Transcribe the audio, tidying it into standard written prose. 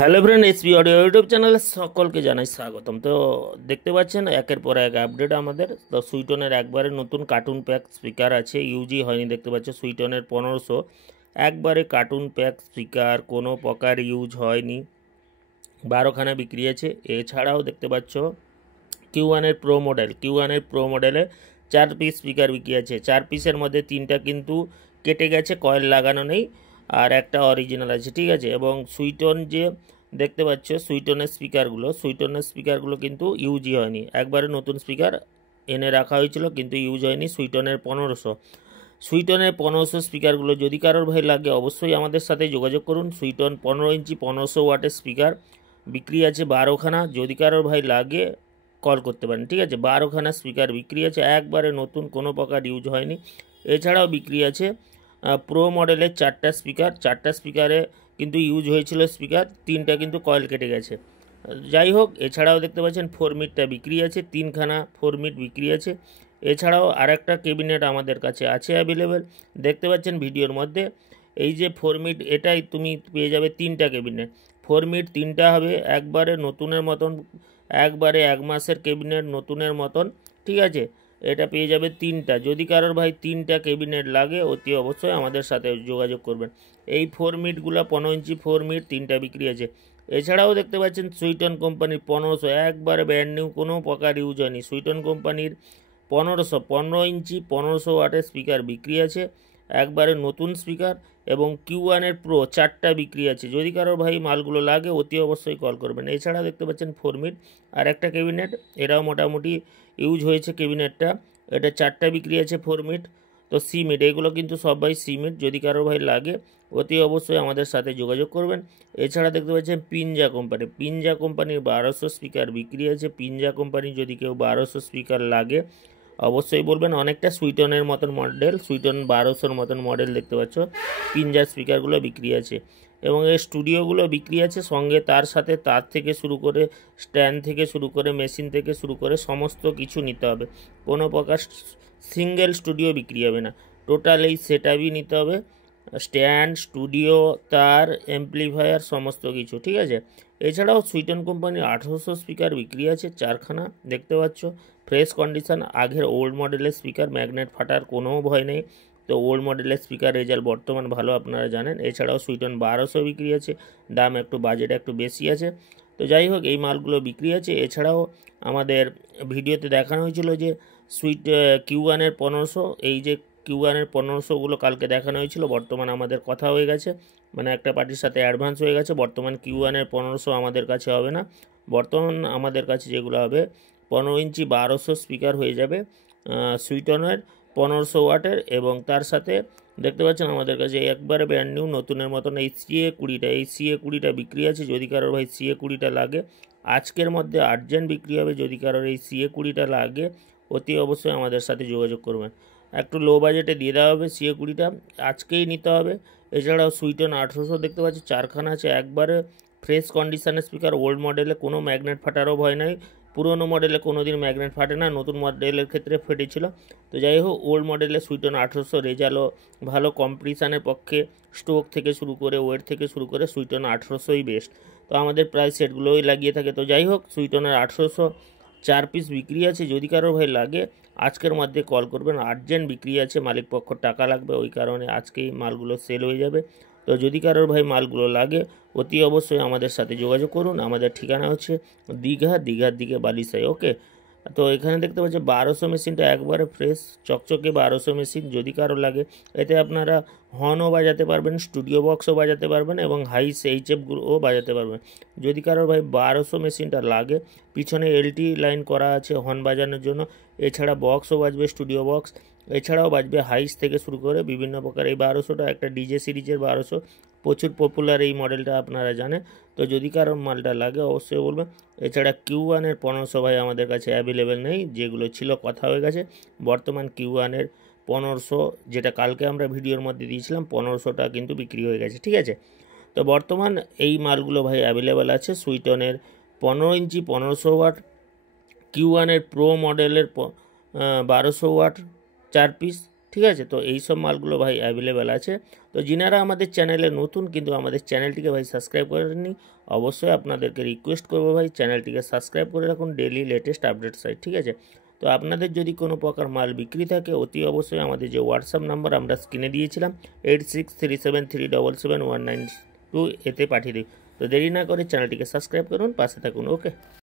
Hello friend, SP audio YouTube চ্যানেলে সকলকে জানাই স্বাগতম। তো দেখতে পাচ্ছেন একের পর এক আপডেট আমাদের। তো সুইটনের একবারে নতুন কার্টুন প্যাক স্পিকার আছে, ইউজি হয়নি। দেখতে পাচ্ছ সুইটনের 1500 একবারে কার্টুন প্যাক স্পিকার, কোনো প্রকার ইউজ হয়নি, 12খানা বিক্রি আছে। এছাড়াও দেখতে পাচ্ছ কিউ ওয়ানের প্রো মডেলে 4 পিস স্পিকার বিক্রি আছে। 4 পিসের মধ্যে 3টা কিন্তু কেটে গেছে, কয়েল লাগানো নেই, আর একটা অরিজিনাল আছে, ঠিক আছে। এবং সুইটন যে দেখতে পাচ্ছ সুইটনের স্পিকারগুলো কিন্তু ইউজই হয়নি, একবারে নতুন স্পিকার এনে রাখা হয়েছিল কিন্তু ইউজ হয়নি। সুইটনের 1500 স্পিকারগুলো যদি কারোর ভাই লাগে অবশ্যই আমাদের সাথে যোগাযোগ করুন। সুইটন 15 ইঞ্চি 1500 ওয়াটের স্পিকার বিক্রি আছে 12খানা, যদি কারোর ভাই লাগে কল করতে পারেন, ঠিক আছে। 12খানা স্পিকার বিক্রি আছে, একবারে নতুন, কোনো প্রকার ইউজ হয়নি। এছাড়াও বিক্রি আছে প্রো মডেলের 4টা স্পিকারে কিন্তু ইউজ হয়েছিল স্পিকার, 3টা কিন্তু কয়েল কেটে গেছে। যাই হোক, এছাড়াও দেখতে পাচ্ছেন 4 মিটটা বিক্রি আছে, 3খানা 4 মিট বিক্রি আছে। এছাড়াও আরেকটা ক্যাবিনেট আমাদের কাছে আছে অ্যাভেলেবেল, দেখতে পাচ্ছেন ভিডিওর মধ্যে। এই যে 4 মিট, এটাই তুমি পেয়ে যাবে 3টা ক্যাবিনেট। 4 মিট 3টা হবে একবারে নতুনের মতন, একবারে 1 মাসের ক্যাবিনেট নতুনের মতন, ঠিক আছে। এটা পেয়ে যাবে 3টা। যদি কারোর ভাই 3টা ক্যাবিনেট লাগে অতি অবশ্যই আমাদের সাথে যোগাযোগ করবেন। এই 4 মিটগুলো 15 ইঞ্চি 4 মিট 3টা বিক্রি আছে। এছাড়াও দেখতে পাচ্ছেন সুইটন কোম্পানির 1500 একবারে ব্র্যান্ড নিউ, কোনো প্রকার ইউজ হয়নি। সুইটন কোম্পানির 15 ইঞ্চি 1500 ওয়াটের স্পিকার বিক্রি আছে, একবারে নতুন স্পিকার। এবং কিউ ওয়ানের প্রো 4টা বিক্রি আছে, যদি কারোর ভাই মালগুলো লাগে অতি অবশ্যই কল করবেন। এছাড়া দেখতে পাচ্ছেন 4 মিট আর একটা ক্যাবিনেট, এটাও মোটামুটি ইউজ হয়েছে ক্যাবিনেটটা, এটা 4টা বিক্রি আছে 4 মিট। তো সিমিট, এগুলো কিন্তু সবাই সিমিট, যদি কারোর ভাই লাগে অতি অবশ্যই আমাদের সাথে যোগাযোগ করবেন। এছাড়া দেখতে পাচ্ছেন পিনজা কোম্পানির 1200 স্পিকার বিক্রি আছে। পিনজা কোম্পানি যদি কেউ 1200 স্পিকার লাগে অবশ্যই বলবেন। অনেকটা সুইটনের মতন মডেল, সুইটন 1200-র মতন মডেল দেখতে পাচ্ছ, পিনজার স্পিকারগুলো বিক্রি আছে। এবং এই স্টুডিওগুলো বিক্রি আছে, সঙ্গে তার সাথে তার থেকে শুরু করে স্ট্যান্ড থেকে শুরু করে মেশিন থেকে শুরু করে সমস্ত কিছু নিতে হবে, কোনো প্রকার সিঙ্গেল স্টুডিও বিক্রি হবে না, টোটাল এই সেটআপই নিতে হবে, স্ট্যান্ড, স্টুডিও, তার, অ্যাম্প্লিফায়ার, সমস্ত কিছু, ঠিক আছে। এছাড়াও সুইটন কোম্পানির 1800 স্পিকার বিক্রি আছে 4খানা, দেখতে পাচ্ছ ফ্রেশ কন্ডিশন। আগের ওল্ড মডেলের স্পিকার, ম্যাগনেট ফাটার কোনো ভয় নেই। তো ওল্ড মডেলের স্পিকার রেজাল্ট বর্তমান ভালো, আপনারা জানেন। এছাড়াও সুইটন 1200 বিক্রি আছে, দাম একটু, বাজেট একটু বেশি আছে। তো যাই হোক, এই মালগুলো বিক্রি আছে। এছাড়াও আমাদের ভিডিওতে দেখানো হয়েছিল যে কিউ ওয়ানের 1500, এই যে কিউ ওয়ানের 1500গুলো কালকে দেখানো হয়েছিল, বর্তমান আমাদের কথা হয়ে গেছে, মানে একটা পার্টির সাথে অ্যাডভান্স হয়ে গেছে। বর্তমান কিউ ওয়ানের 1500 আমাদের কাছে হবে না, বর্তমান আমাদের কাছে যেগুলো হবে 15 ইঞ্চি 1200 স্পিকার হয়ে যাবে সুইটনের 1500 ওয়াটের। এবং তার সাথে দেখতে পাচ্ছেন আমাদের কাছে একবারে ব্র্যান্ড নিউ নতুনের মতন এই CA20টা বিক্রি আছে। যদি কারোর ভাই CA20টা লাগে আজকের মধ্যে আর্জেন্ট বিক্রি হবে, যদি কারোর এই CA20টা লাগে অতি অবশ্যই আমাদের সাথে যোগাযোগ করবেন। একটু লো বাজেটে দিয়ে দেওয়া হবে, CA20টা আজকেই নিতে হবে। এছাড়াও সুইটন 1800 দেখতে পাচ্ছি 4খানা আছে, একবারে ফ্রেশ কন্ডিশনের স্পিকার, ওল্ড মডেলে কোনো ম্যাগনেট ফাটারও ভয় নাই। পুরোনো মডেলে কোনো দিন ম্যাগনেট ফাটে না, নতুন মডেলের ক্ষেত্রে ফেটেছিল। তো যাই হোক, ওল্ড মডেলে সুইটন 1800 রেজাল্টও ভালো, কম্প্রেশনের পক্ষে স্ট্রোক থেকে শুরু করে ওয়েট থেকে শুরু করে সুইটন 1800ই বেস্ট। তো আমাদের প্রায় সেটগুলোই লাগিয়ে থাকে। তো যাই হোক, সুইটনের 1800 4 পিস বিক্রি আছে, যদি কারোর ভাই লাগে আজকের মধ্যে কল করবেন। আর্জেন্ট বিক্রি আছে, মালিক পক্ষ টাকা লাগবে, ওই কারণে আজকেই মালগুলো সেল হয়ে যাবে। তো যদি কারোর ভাই মালগুলো লাগে অতি অবশ্যই আমাদের সাথে যোগাযোগ করুন। আমাদের ঠিকানা হচ্ছে দীঘার দিকে বালিসাই, ওকে। তো এখানে দেখতে পাচ্ছি 1200 মেশিনটা একবারে ফ্রেশ চকচকে 1200 মেশিন, যদি কারো লাগে এতে আপনারা হর্নও বাজাতে পারবেন, স্টুডিও বক্সও বাজাতে পারবেন এবং হাই এইচএফগুলোও বাজাতে পারবেন। যদি কারোর ভাই 1200 মেশিনটা লাগে, পিছনে এলটি লাইন করা আছে হর্ন বাজানোর জন্য, এছাড়া বক্সও বাজবে, স্টুডিও বক্স, এছাড়াও বাজবে হাইস থেকে শুরু করে বিভিন্ন প্রকার। এই 1200টা একটা ডিজে সিরিজের 1200, প্রচুর পপুলার এই মডেলটা, আপনারা জানেন। তো যদি কারোর মালটা লাগে অবশ্যই বলবেন। এছাড়া কিউ ওয়ানের 1500 ভাই আমাদের কাছে অ্যাভেলেবেল নেই, যেগুলো ছিল কথা হয়ে গেছে। বর্তমান কিউ ওয়ানের 1500, যেটা কালকে আমরা ভিডিওর মধ্যে দিয়েছিলাম, 1500টা কিন্তু বিক্রি হয়ে গেছে, ঠিক আছে। তো বর্তমান এই মালগুলো ভাই অ্যাভেলেবেল আছে। সুইটনের 15 ইঞ্চি 1500 ওয়াট, কিউ ওয়ানের প্রো মডেলের 1200 ওয়াট 4 পিস, ঠিক আছে, তো এই সব মালগুলো ভাই অ্যাভেলেবেল আছে। তো যিনারা আমাদের চ্যানেলে নতুন কিন্তু আমাদের চ্যানেলটিকে ভাই সাবস্ক্রাইব করেননি, অবশ্যই আপনাদেরকে রিকোয়েস্ট করবো ভাই চ্যানেলটিকে সাবস্ক্রাইব করে রাখুন ডেইলি লেটেস্ট আপডেট সাইট, ঠিক আছে। তো আপনাদের যদি কোনো প্রকার মাল বিক্রি থাকে অতি অবশ্যই আমাদের যে হোয়াটসঅ্যাপ নাম্বার আমরা স্ক্রিনে দিয়েছিলাম 8637377192 এতে পাঠিয়ে দিই। তো দেরি না করে চ্যানেলটিকে সাবস্ক্রাইব করুন, পাশে থাকুন। ওকে।